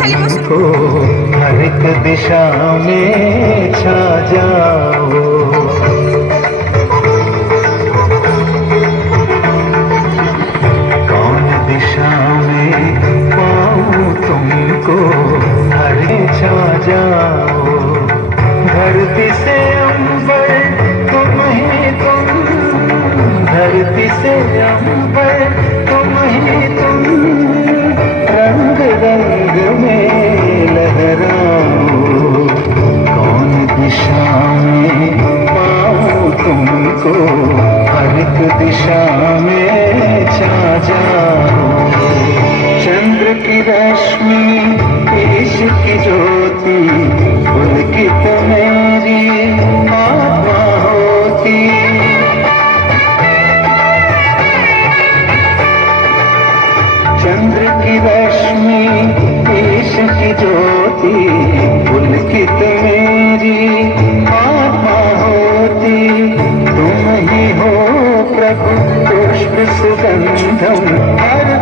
तुमको हर एक दिशा में छा जाओ। कौन दिशा में पाऊं तुमको हर छा जाओ। धरती से अंबर तुम ही तुम, धरती से अंबर तुम ही तुम, रंग रंग में लहराओ। कौन दिशा में पाऊं तुमको हर एक दिशा में छा जाओ। चंद्र की रश्मि ईश की ज्योति पुलकित मेरी आत्मा होती। चंद्र की रश्मि ईश की ज्योति पुलकित मेरी आत्मा होती। तुम ही हो प्रभु पुष्प सुगंधम हर